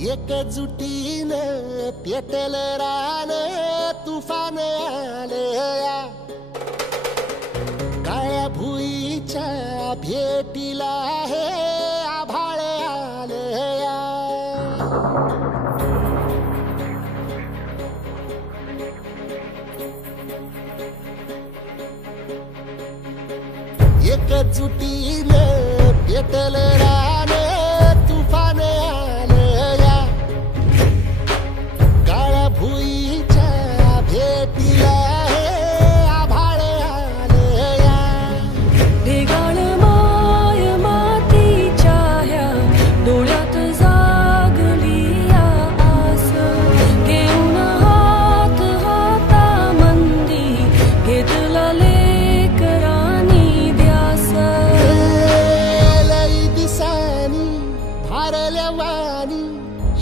एकजुटीनं पेटल रान तुफान आलया काळ्या भुईच्या भेटीला हे आभाळ आलया एकजुटीनं पेटल रान तुफान आलया काळ्या भुईच्या भेटीला हे आभाळ आलया ढेगाळ माय मातीच्या ह्या डोळ्यात जागली आस घेऊन हात हातामंदी घेतला लेकरांनी ध्यास लई दिसानी भारल्या वाणी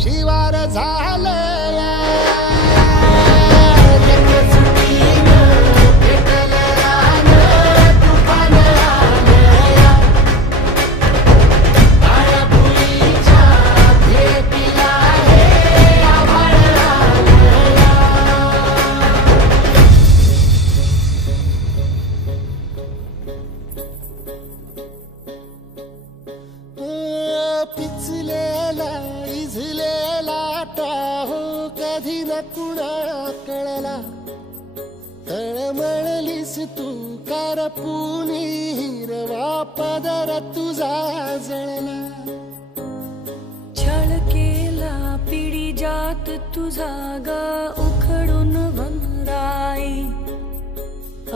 शिवार झालया पेटल रान तुफान आलया काळ्या भुईच्या भेटीला हे आभाळ आलया पिचलेला इझलेला टाहो कधी न कुणा कळला तळमळलीस तू करपुनी हिरवा पदर तुझा जळला छळ केला पिढी जात तुझा ग उखडून वनराई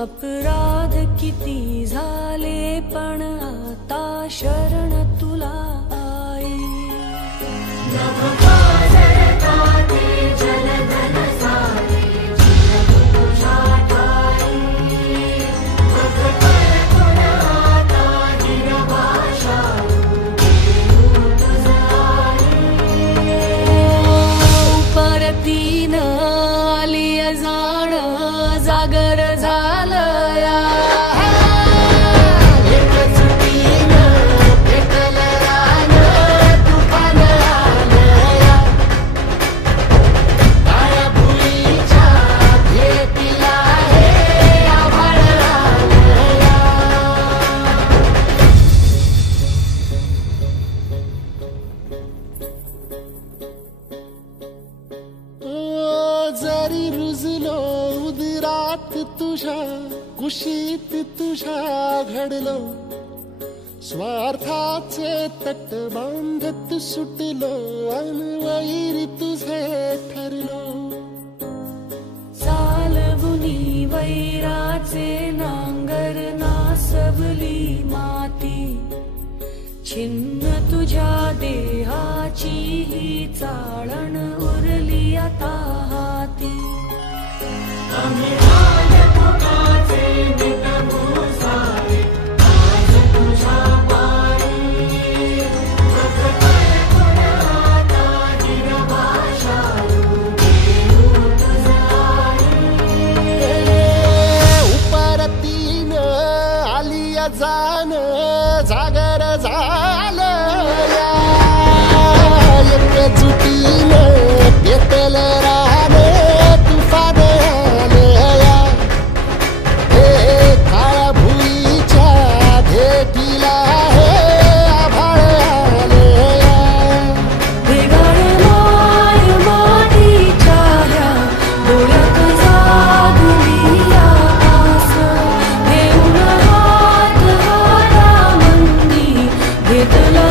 अपराध किती झाले पण आता शरण तुला आई परतीन आली जाण जागर झालया एकजुटीनं पेटल रान तुफान आलया काळ्या भुईच्या भेटीला हे आभाळ आलया जरी रुजलो उदरात तुझ्या कुशीत तुझ्या घडलो स्वार्थाचे तट बांधत सुटलो अनवैरी तुझे ठरलो चालवुनी वैराचे नांगर नासवली माती छिन्न तुझ्या देहाची ही चाळण उरली आता हाती उपरतीनं आलिया जाण जागर झालया एकजुटीनं पेटल रान तुफान आलया हे काळ्या भुईच्या भेटीला हे आभाळ आलया ढेगाळ माय मातीच्या ह्या डोळ्यात जागली आस घेऊन हात हातामंदी घेतला